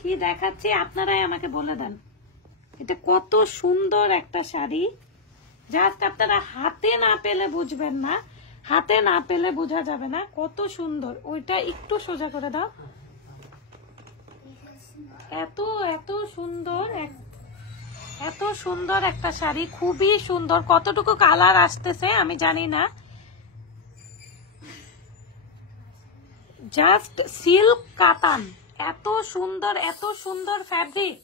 কি দেখাচ্ছি আপনারাই আমাকে বলে দেন। এটা কত সুন্দর একটা শাড়ি, জাস্ট আপনারা হাতে না পেলে বুঝবেন না, হাতে না পেলে বোঝা যাবে না কত সুন্দর। ওইটা একটু সোজা করে দাও। এত এত সুন্দর, এত সুন্দর একটা শাড়ি, খুবই সুন্দর। কতটুকু কালার আসতেছে আমি জানি না, জাস্ট সিল্ক কাতান। এত সুন্দর, এত সুন্দর ফ্যাব্রিক,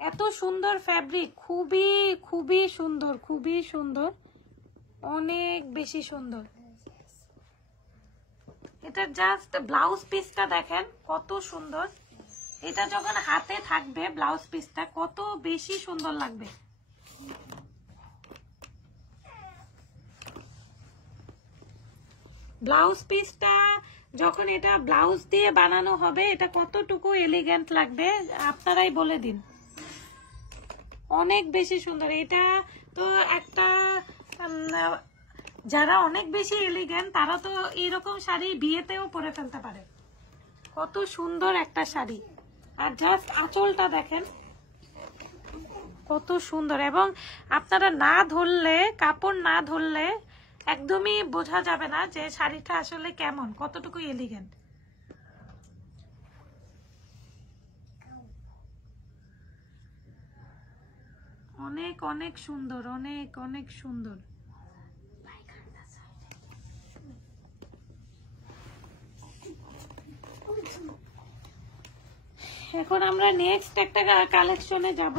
এত সুন্দর ফ্যাব্রিক, খুবই খুবই সুন্দর, খুবই সুন্দর, অনেক বেশি সুন্দর। এটা জাস্ট ব্লাউজ পিসটা দেখেন কত সুন্দর। এটা যখন হাতে থাকবে ব্লাউজ পিসটা কত বেশি সুন্দর লাগবে। ব্লাউজ পিসটা যখন এটা ব্লাউজ দিয়ে বানানো হবে এটা কতটুকু এলিগেন্ট লাগবে আপনারাই বলে দিন। অনেক বেশি সুন্দর। এটা তো একটা যারা অনেক বেশি এলিগেন্ট তারা তো এরকম শাড়ি বিয়েতেও পরে ফেলতে পারে। কত সুন্দর একটা শাড়ি। আর জাস্ট আঁচলটা দেখেন কত সুন্দর। এবং আপনারা না ধরলে, কাপড় না ধরলে একদমই বোঝা যাবে না যে শাড়িটা আসলে কেমন, কতটুকু এলিগেন্ট। অনেক অনেক সুন্দর, অনেক অনেক সুন্দর। এখন আমরা নেক্সট একটা কালেকশনে যাব।